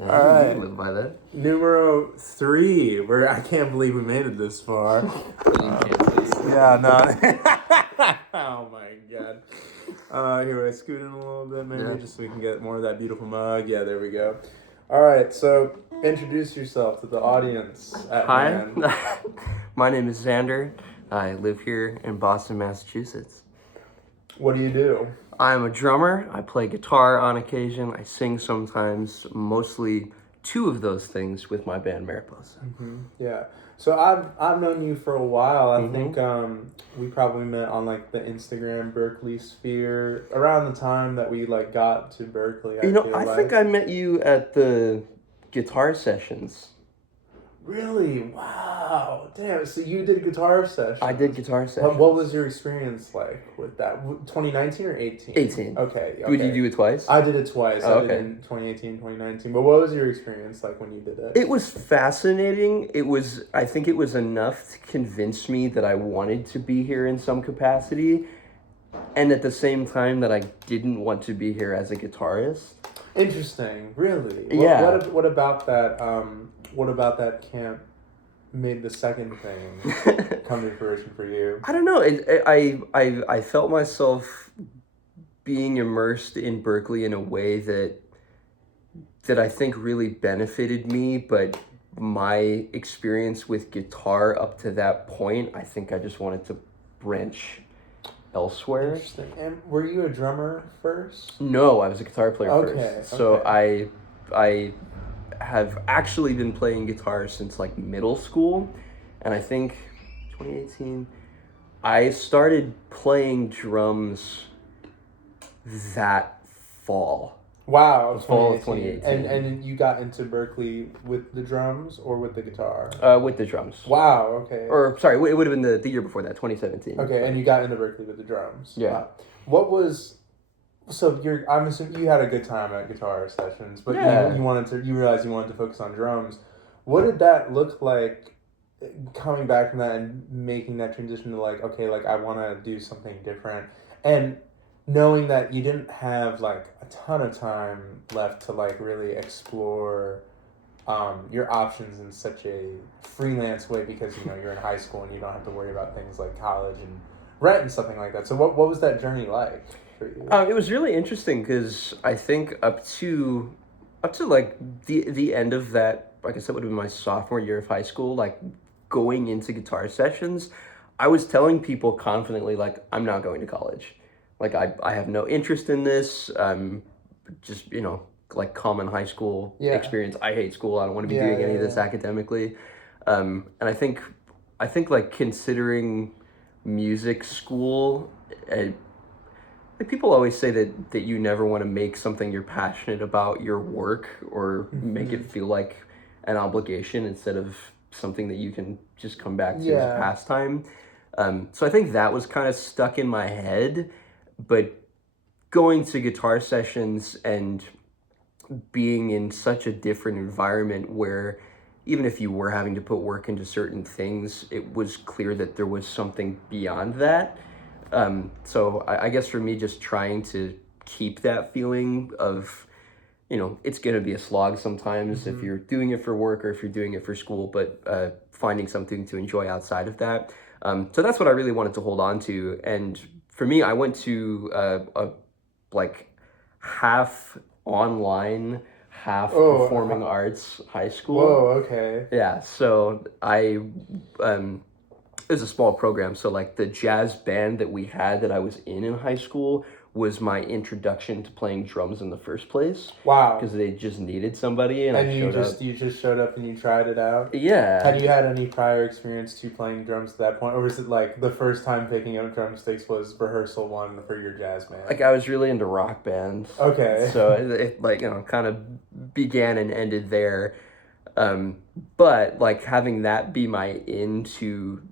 All You right. live by that. Numero 3. I can't believe we made it this far. Yeah, no. Oh my god. Here, I scoot in a little bit, maybe, Yeah. just so we can get more of that beautiful mug. Yeah, there we go. All right, so introduce yourself to the audience. Hi, hand. my name is XANDER. I live here in Boston, Massachusetts. What do you do? I'm a drummer. I play guitar on occasion. I sing sometimes, mostly two of those things with my band MARIPOSA. Yeah. So I've known you for a while. I Mhm. think we probably met on like the Instagram Berkeley sphere around the time that we like got to Berkeley. I think I met you at the guitar sessions. Really? Wow. Damn. So you did guitar sessions. I did guitar sessions. What was your experience like with that? 2019 or 18? 18. Okay. Would you do it twice? I did it twice. Oh, I did it okay. in 2018, 2019. But what was your experience like when you did it? It was fascinating. I think it was enough to convince me that I wanted to be here in some capacity, and at the same time that I didn't want to be here as a guitarist. Interesting. Really? Yeah. What about that? What about that camp made the second thing come to fruition for you? I don't know. I felt myself being immersed in Berkeley in a way that I think really benefited me, but my experience with guitar up to that point, I think I just wanted to branch elsewhere. Interesting. And were you a drummer first? No, I was a guitar player Okay, first. So okay. I have actually been playing guitar since like middle school, and I think 2018 I started playing drums that fall. Wow, The fall of 2018. And you got into Berkeley with the drums or with the guitar? With the drums. Wow, okay. Or sorry, it would have been the year before that, 2017. Okay, and you got into Berkeley with the drums. Yeah. Wow. What was I'm assuming you had a good time at guitar sessions, but Yeah. you realized you wanted to focus on drums. What did that look like coming back from that and making that transition to like, okay, like I want to do something different, and knowing that you didn't have like a ton of time left to like really explore your options in such a freelance way, because you're in high school and you don't have to worry about things like college and rent and something like that. So what was that journey like for you? It was really interesting because I think up to like the end of that, like I said, would have been my sophomore year of high school, like going into guitar sessions, I was telling people confidently, like, I'm not going to college. Like, I have no interest in this. Just, like common high school experience. I hate school. I don't want to be doing any of this academically. And I think like considering music school, like people always say that you never want to make something you're passionate about your work, or make it feel like an obligation instead of something that you can just come back to as a pastime. So I think that was kind of stuck in my head, but going to guitar sessions and being in such a different environment where even if you were having to put work into certain things, it was clear that there was something beyond that. So I guess for me, just trying to keep that feeling of, it's going to be a slog sometimes if you're doing it for work or if you're doing it for school, but finding something to enjoy outside of that. So that's what I really wanted to hold on to. And for me, I went to a like half online, half performing arts high school. Whoa, okay. Yeah, so it was a small program, so like the jazz band that we had that I was in high school was my introduction to playing drums in the first place. Wow. Because they just needed somebody, and I showed up. You just showed up and you tried it out? Yeah. Had you had any prior experience to playing drums at that point, or was it like the first time picking up drumsticks was rehearsal one for your jazz band? Like I was really into rock bands. Okay. So it like, kind of began and ended there. But like having that be my into,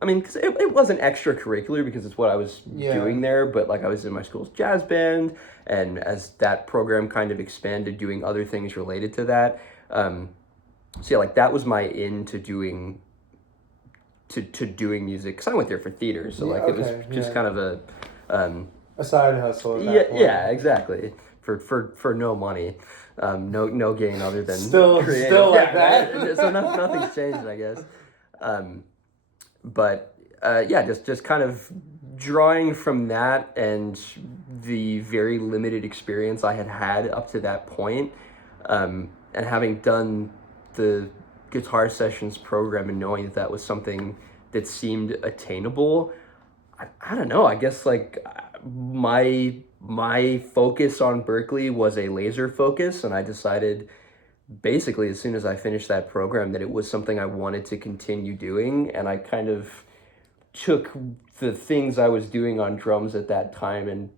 I mean, because it wasn't extracurricular because it's what I was doing there, but like I was in my school's jazz band, and as that program kind of expanded, doing other things related to that. So yeah, like that was my into doing music, because I went there for theater, so like it was just kind of a side hustle. Yeah, exactly. for no money, no gain other than Still creative. like Right? that. So nothing's changed, I guess. But just kind of drawing from that and the very limited experience I had up to that point, and having done the guitar sessions program and knowing that was something that seemed attainable, I don't know. I guess like my focus on Berkeley was a laser focus, and I decided basically as soon as I finished that program that it was something I wanted to continue doing, and I kind of took the things I was doing on drums at that time and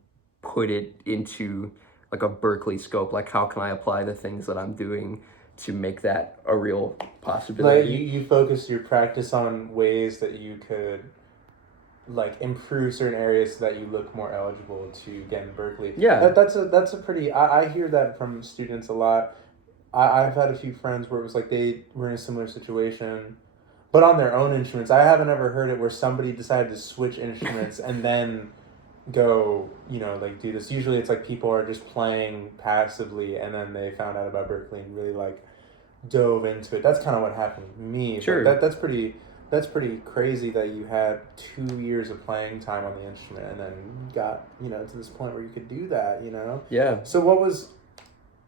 put it into like a Berkeley scope. Like, how can I apply the things that I'm doing to make that a real possibility? Like you focus your practice on ways that you could like improve certain areas so that you look more eligible to get in Berkeley. Yeah. That's a pretty. I hear that from students a lot. I've had a few friends where it was like they were in a similar situation, but on their own instruments. I haven't ever heard it where somebody decided to switch instruments and then go, like do this. Usually it's like people are just playing passively and then they found out about Berkeley and really like dove into it. That's kind of what happened with me. Sure. But that's pretty crazy that you had 2 years of playing time on the instrument and then got, to this point where you could do that, Yeah. So what was,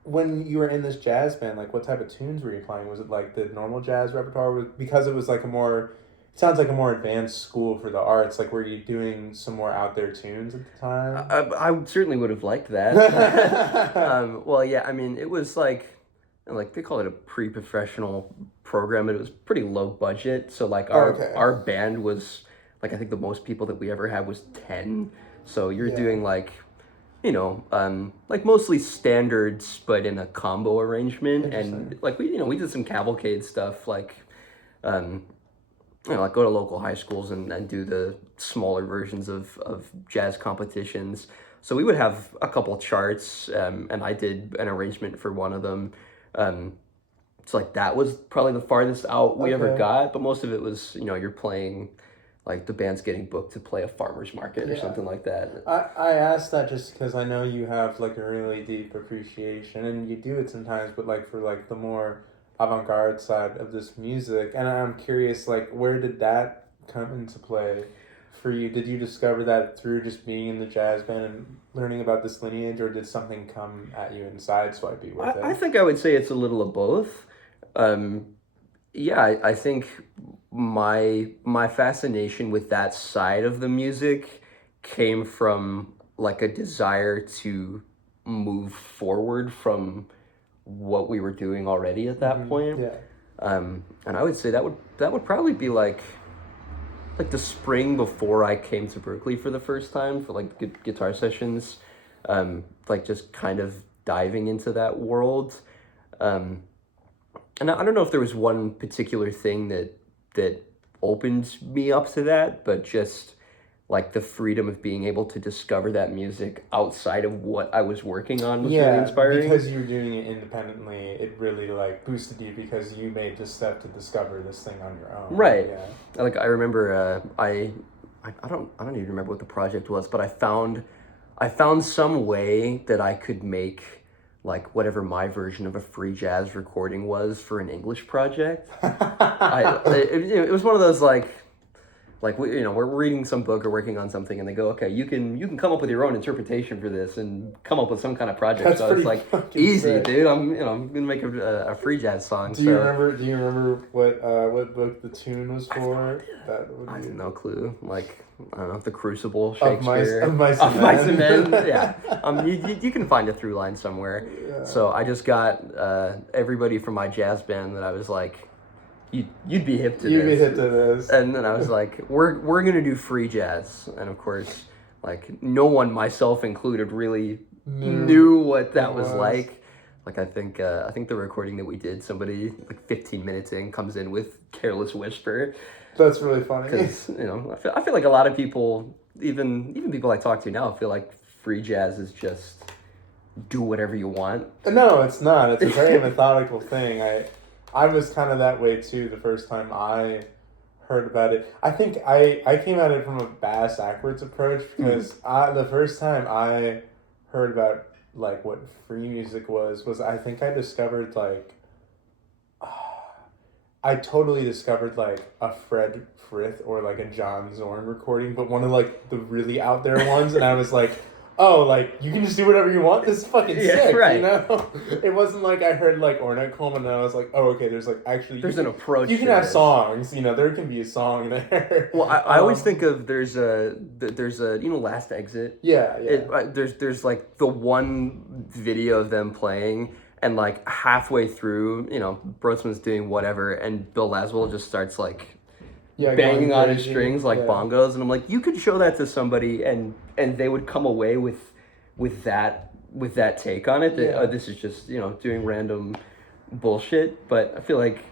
when you were in this jazz band, like what type of tunes were you playing? Was it like the normal jazz repertoire? Because it was like it sounds like a more advanced school for the arts. Like, were you doing some more out there tunes at the time? I certainly would have liked that. Well, yeah, I mean, it was like they call it a pre-professional program, and it was pretty low budget. So like our band was like, I think the most people that we ever had was 10. So you're doing like, like mostly standards, but in a combo arrangement. And like we did some cavalcade stuff, like, like go to local high schools and do the smaller versions of jazz competitions. So we would have a couple charts, and I did an arrangement for one of them. So like that was probably the farthest out we ever got, but most of it was, you're playing, like the band's getting booked to play a farmer's market or something like that. I asked that just because I know you have like a really deep appreciation, and you do it sometimes, but like for like the more avant-garde side of this music, and I'm curious, like, where did that come into play for you? Did you discover that through just being in the jazz band and learning about this lineage, or did something come at you and sideswipe you with it? I think I would say it's a little of both. I think my fascination with that side of the music came from like a desire to move forward from what we were doing already at that point. Yeah. And I would say that would probably be like the spring before I came to Berkeley for the first time for like guitar sessions, like just kind of diving into that world. And I don't know if there was one particular thing that opened me up to that, but just like the freedom of being able to discover that music outside of what I was working on was really inspiring. Because you're doing it independently, it really like boosted you because you made the step to discover this thing on your own. Right. Yeah. Like I remember, I don't even remember what the project was, but I found some way that I could make like whatever my version of a free jazz recording was for an English project. It was one of those like we're reading some book or working on something, and they go, okay, you can come up with your own interpretation for this and come up with some kind of project. That's so it's like easy, sick. Dude. I'm gonna make a free jazz song. Do you remember what book the tune was for? I have no clue. Like, I don't know, The Crucible, Shakespeare. Of Mice and Men. Yeah. You can find a through line somewhere. Yeah. So I just got everybody from my jazz band that I was like, you'd be hip to this. You'd be hip to this. And then I was like, we're gonna do free jazz. And of course, like no one, myself included, really knew what that was like. Like I think the recording that we did, somebody like 15 minutes in comes in with Careless Whisper. That's really funny. Because I feel like a lot of people, even people I talk to now, feel like free jazz is just do whatever you want. No, it's not. It's a very methodical thing. I was kind of that way too the first time I heard about it. I think I came at it from a bass backwards approach because the first time I heard about like what free music was I think I discovered like I totally discovered like a Fred Frith or like a John Zorn recording, but one of like the really out there ones, and I was like, oh, like you can just do whatever you want. This is fucking sick, right. you know. It wasn't like I heard like Ornette Coleman, and I was like, oh, okay, there's like actually There's an approach. You can have songs, you know. There can be a song there. Well, I always think of there's a Last Exit. Yeah. There's like the one video of them playing. And like halfway through, Brotsman's doing whatever, and Bill Laswell just starts like banging on his strings like bongos, and I'm like, you could show that to somebody, and they would come away with that take on it. That oh, this is just doing random bullshit. But I feel like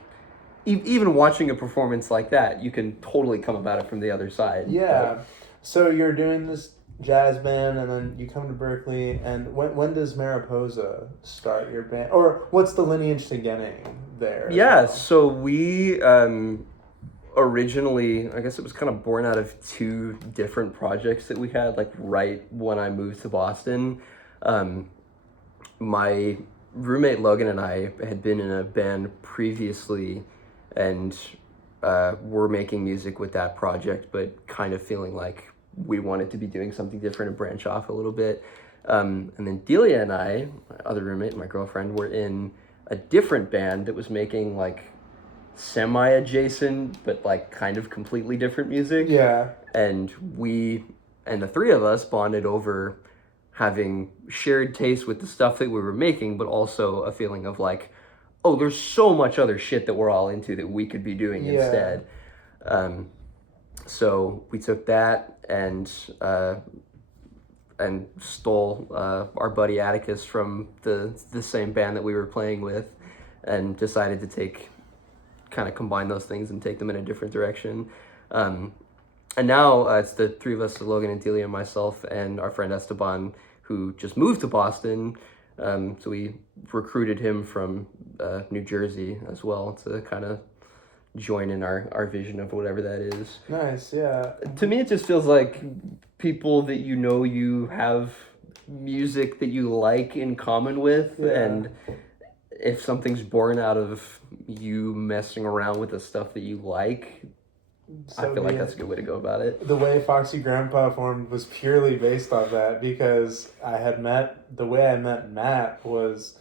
even watching a performance like that, you can totally come about it from the other side. Yeah. So you're doing this jazz band, and then you come to Berkeley, and when does Mariposa start your band, or what's the lineage to getting there? Yeah, so we originally, I guess it was kind of born out of two different projects that we had, like right when I moved to Boston. My roommate Logan and I had been in a band previously, and were making music with that project, but kind of feeling like we wanted to be doing something different and branch off a little bit. And then Delia and I, my other roommate, my girlfriend, were in a different band that was making like semi-adjacent, but like kind of completely different music. Yeah. And the three of us bonded over having shared taste with the stuff that we were making, but also a feeling of like, oh, there's so much other shit that we're all into that we could be doing instead. So we took that and stole our buddy Atticus from the same band that we were playing with, and decided to kind of combine those things and take them in a different direction. And now it's the three of us, Logan and Delia and myself, and our friend Esteban, who just moved to Boston. So we recruited him from New Jersey as well to kind of join in our vision of whatever that is. Nice, yeah. To me, it just feels like people that you have music that you like in common with, and if something's born out of you messing around with the stuff that you like, so I feel like that's a good way to go about it. The way Foxy Grandpa formed was purely based on that, because the way I met Matt was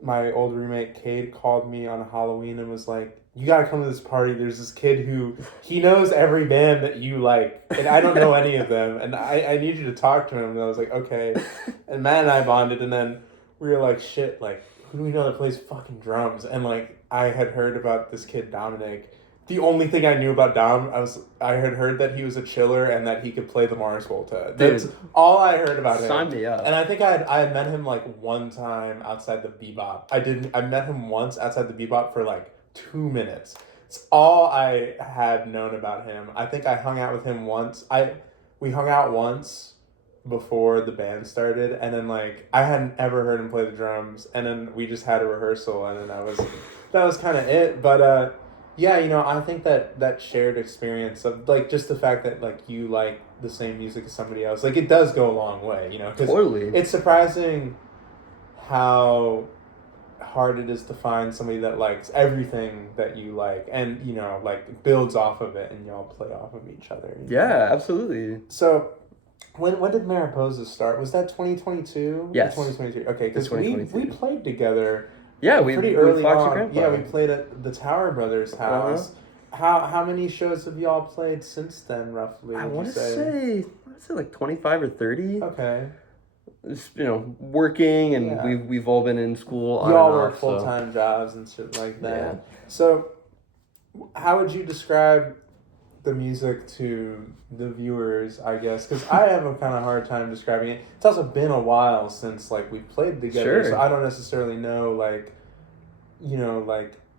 my old roommate Cade called me on Halloween and was like, you gotta come to this party. There's this kid who, he knows every band that you like, and I don't know any of them, and I need you to talk to him. And I was like, okay. And Matt and I bonded, and then we were like, shit, like, who do we know that plays fucking drums? And like, I had heard about this kid Dominic. The only thing I knew about Dom, I had heard that he was a chiller and that he could play the Mars Volta. That's all I heard about him. Sign me up. And I think I had met him like one time outside the Bebop. I met him once outside the Bebop for like 2 minutes. It's all I had known about him. I think I hung out with him once. We hung out once before the band started, and then like I hadn't ever heard him play the drums, and then we just had a rehearsal, and then that was kind of it. But yeah, I think that shared experience of like just the fact that like you like the same music as somebody else, like it does go a long way, because totally. It's surprising how hard it is to find somebody that likes everything that you like, and like builds off of it, and y'all play off of each other. Yeah, absolutely. So when did Mariposa start? Was that 2022? Yes. 2022. Okay, because we played together. Yeah, pretty early on. Grandpa. Yeah, we played at the Tower Brothers house. How many shows have y'all played since then, roughly? I want to say like 25 or 30. Okay. Just, working, and we've all been in school on y'all and work off, full-time jobs and shit like that. Yeah. So, how would you describe the music to the viewers, I guess? Because I have a kind of hard time describing it. It's also been a while since like we played together, Sure. So I don't necessarily know like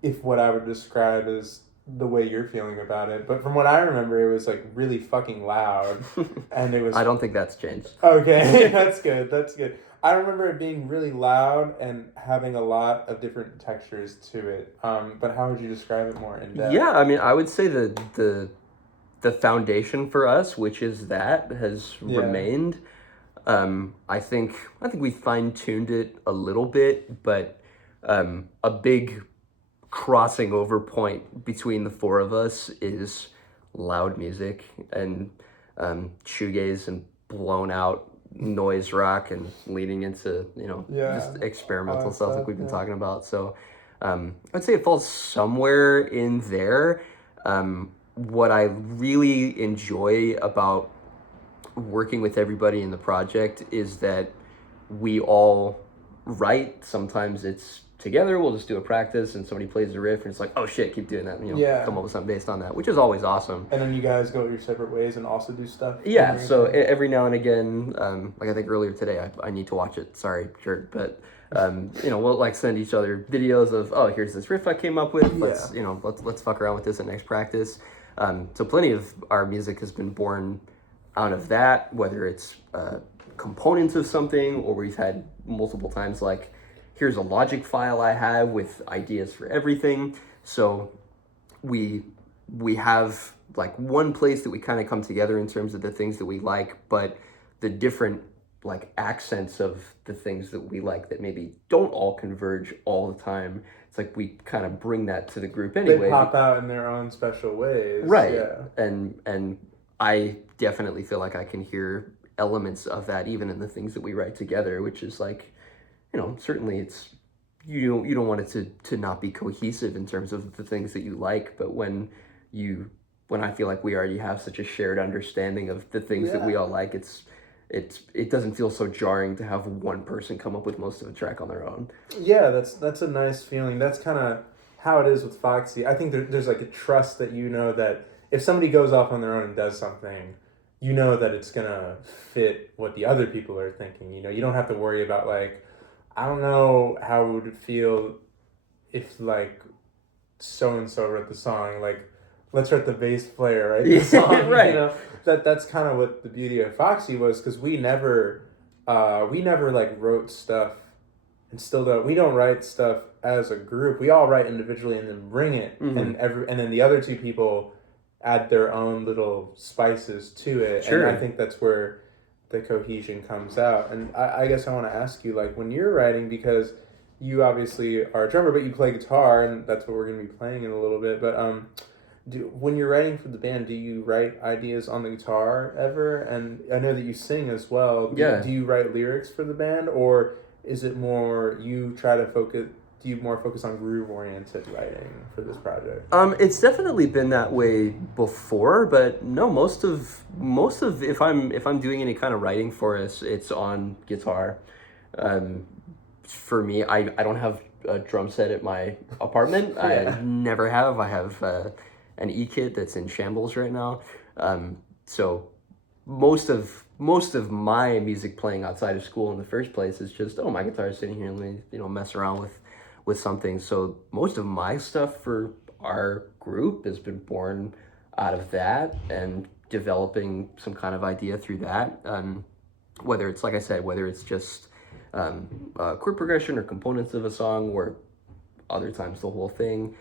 if what I would describe is the way you're feeling about it. But from what I remember, it was like really fucking loud, and it was. I don't think that's changed. Okay, that's good. I remember it being really loud and having a lot of different textures to it. But how would you describe it more in depth? Yeah, I mean, I would say the foundation for us, which is that, has remained. I think we fine-tuned it a little bit, but a big crossing over point between the four of us is loud music and shoegaze and blown out noise rock and leading into Yeah, just all experimental that stuff stuff. like we've been Yeah. talking about. So I'd say it falls somewhere in there. What I really enjoy about working with everybody in the project is that we all write. Sometimes it's together, we'll just do a practice and somebody plays a riff and it's like, oh shit, keep doing that, Yeah. come up with something based on that, which is always awesome. And then you guys go your separate ways and also do stuff. Yeah, in so your time? every now and again, like I think earlier today, I need to watch it, sorry, jerk, but we'll like send each other videos of, oh, here's this riff I came up with, let's fuck around with this at next practice. So plenty of our music has been born out of that, whether it's components of something, or we've had multiple times like, here's a logic file I have with ideas for everything. So we have like one place that we kind of come together in terms of the things that we like, but the different like accents of the things that we like that maybe don't all converge all the time. It's like we kind of bring that to the group anyway. They pop out in their own special ways. Right. Yeah. And I definitely feel like I can hear elements of that even in the things that we write together, which is like, certainly it's you don't want it to not be cohesive in terms of the things that you like, but when I feel like we already have such a shared understanding of the things that we all like, it doesn't feel so jarring to have one person come up with most of the track on their own. Yeah, that's a nice feeling. That's kind of how it is with Foxy. I think there's like a trust that that if somebody goes off on their own and does something, that it's gonna fit what the other people are thinking. You don't have to worry about like, I don't know how it would feel if like so and so wrote the song. Like, let's write the bass player write the song. Right. That's kind of what the beauty of Foxy was, because we never like wrote stuff, and still don't. We don't write stuff as a group. We all write individually and then bring it, and then the other two people add their own little spices to it. Sure. And I think that's where the cohesion comes out. And I guess I want to ask you, like, when you're writing, because you obviously are a drummer, but you play guitar, and that's what we're going to be playing in a little bit. But when you're writing for the band, do you write ideas on the guitar ever? And I know that you sing as well. Do you write lyrics for the band, or is it more you try to focus? Do you more focus on groove-oriented writing for this project? It's definitely been that way before, but no, most of if I'm doing any kind of writing for us, it's on guitar. For me, I don't have a drum set at my apartment. I never have. I have an E-kit that's in shambles right now. So most of my music playing outside of school in the first place is just, my guitar's sitting here and let me mess around with something. So most of my stuff for our group has been born out of that and developing some kind of idea through that. Whether it's, like I said, whether it's just chord progression or components of a song, or other times the whole thing.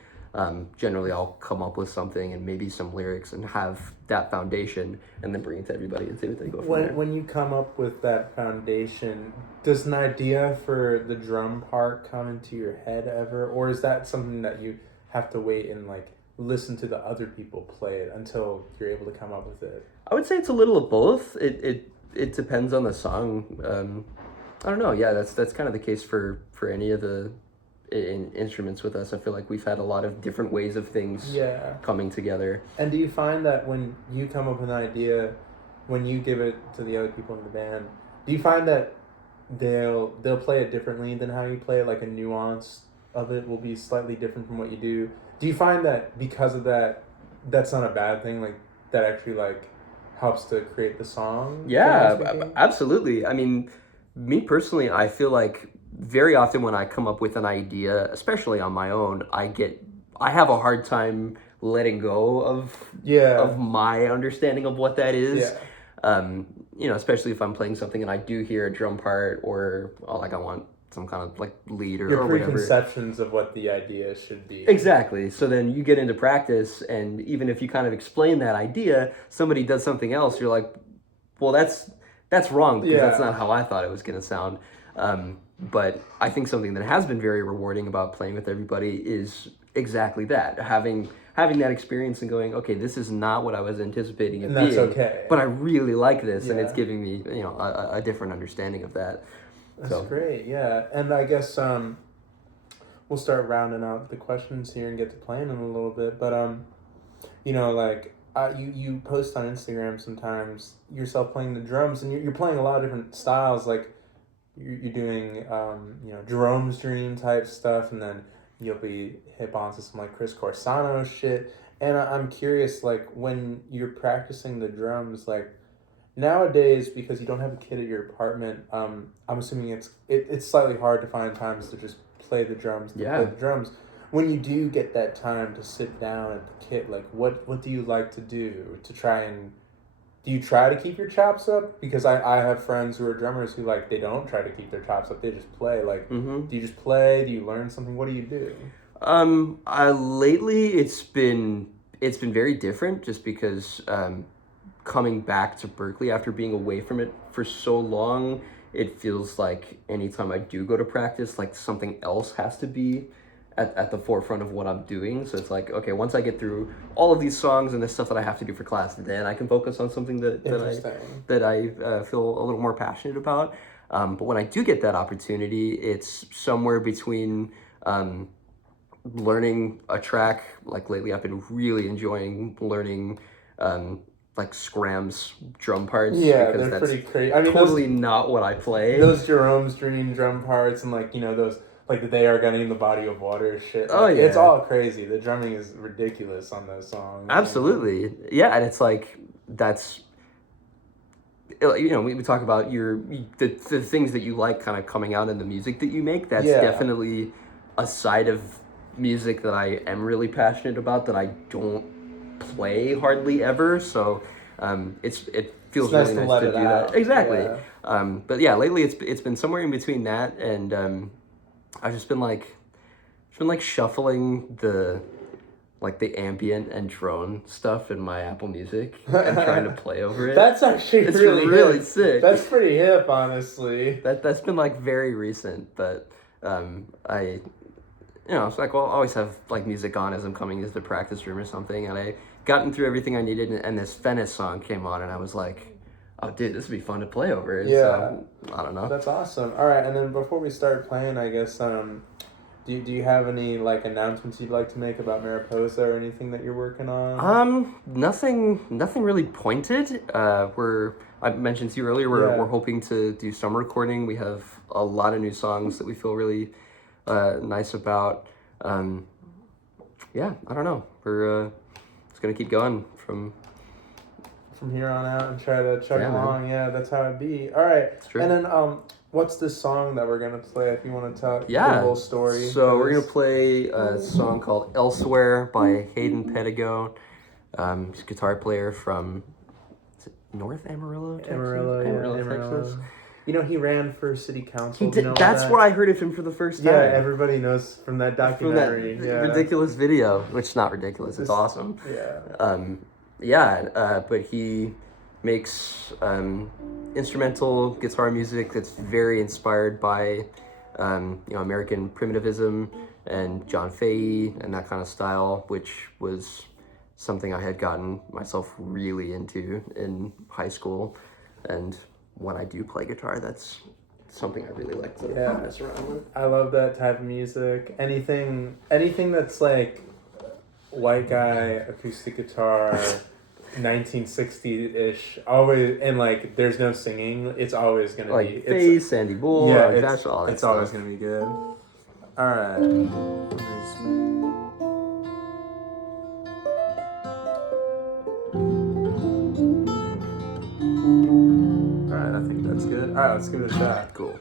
Generally I'll come up with something and maybe some lyrics and have that foundation and then bring it to everybody and see what they go from there. When you come up with that foundation, does an idea for the drum part come into your head ever? Or is that something that you have to wait and like listen to the other people play it until you're able to come up with it? I would say it's a little of both. It depends on the song. I don't know. Yeah, that's kind of the case for any of the instruments with us. I feel like we've had a lot of different ways of things coming together. And do you find that when you come up with an idea, when you give it to the other people in the band, do you find that they'll play it differently than how you play it? Like a nuance of it will be slightly different from what you do. Do you find that because of that, that's not a bad thing? Like that actually like helps to create the song? Yeah, absolutely. I mean, me personally, I feel like very often when I come up with an idea, especially on my own, I have a hard time letting go of my understanding of what that is. Especially if I'm playing something and I do hear a drum part, or like I want some kind of like lead or your whatever. preconceptions of what the idea should be. Exactly. So then you get into practice, and even if you kind of explain that idea, somebody does something else, you're like, well, that's wrong because that's Yeah. not how I thought it was going to sound. But I think something that has been very rewarding about playing with everybody is exactly that. Having that experience and going, okay, this is not what I was anticipating it And that's being, okay. but I really like this, and it's Yeah. giving me, a different understanding of that. That's So great. Yeah. And I guess we'll start rounding out the questions here and get to playing in a little bit. But like you post on Instagram sometimes yourself playing the drums, and you're playing a lot of different styles. Like you're doing Jerome Dream type stuff, and then you'll be hip onto some like Chris Corsano shit. And I'm curious, like when you're practicing the drums, like nowadays, because you don't have a kid at your apartment, I'm assuming it's slightly hard to find times to just play the drums. Yeah. Play the drums. When you do get that time to sit down at the kit, like what do you like to do to try and do you try to keep your chops up? Because I have friends who are drummers who like they don't try to keep their chops up. They just play. Like, do you just play? Do you learn something? What do you do? Lately it's been very different just because coming back to Berkeley after being away from it for so long, it feels like anytime I do go to practice, like something else has to be at the forefront of what I'm doing. So it's like, okay, once I get through all of these songs and the stuff that I have to do for class, then I can focus on something that I feel a little more passionate about. But when I do get that opportunity, it's somewhere between learning a track. Like lately, I've been really enjoying learning like Scram's drum parts. Yeah, because they're that's pretty crazy. I mean, totally not what I play. Those Jerome's Dream drum parts and like those like the They Are Gunning the Body of Water shit. Like, Oh, yeah. It's all crazy. The drumming is ridiculous on those songs. Absolutely. Yeah, and it's like that's we talk about the things that you like kind of coming out in the music that you make. That's definitely a side of music that I am really passionate about that I don't play hardly ever. So it feels really nice to do that. Exactly. Yeah. But yeah, lately it's been somewhere in between that and I've just been shuffling the ambient and drone stuff in my Apple Music and trying to play over it. That's actually it's really hip. Sick. That's pretty hip, honestly. That's been like very recent, but it's like, well, I'll always have like music on as I'm coming into the practice room or something, and I gotten through everything I needed, and this Venice song came on, and I was like, oh, dude, this would be fun to play over. And so, I don't know. That's awesome. All right, and then before we start playing, I guess, do you have any like announcements you'd like to make about MARIPOSA or anything that you're working on? Nothing really pointed. I mentioned to you earlier, we're hoping to do some recording. We have a lot of new songs that we feel really nice about. I don't know. We're just gonna keep going from here on out and try to chug along. Man. Yeah, that's how it be. All right, and then what's this song that we're gonna play? If you want to tell a little story. So we're gonna play a song called "Elsewhere" by Hayden Pedigo. He's a guitar player from North Amarillo, Texas. Amarillo, Texas. He ran for city council. He did. That's where I heard of him for the first time. Yeah, everybody knows from that documentary. From that ridiculous video, which is not ridiculous. It's awesome. Yeah. But he makes instrumental guitar music that's very inspired by American primitivism and John Fahey and that kind of style, which was something I had gotten myself really into in high school. And when I do play guitar, that's something I really like to mess around with. I love that type of music. Anything that's like white guy acoustic guitar, 1960-ish, always, and like there's no singing. It's always gonna like be Bass, Sandy Bull. Yeah, that's all. It's always gonna be good. All right. I think that's good. All right, let's give it a shot. Cool.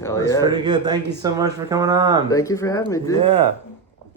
Hell That's yeah. pretty good. Thank you so much for coming on. Thank you for having me, dude. Yeah.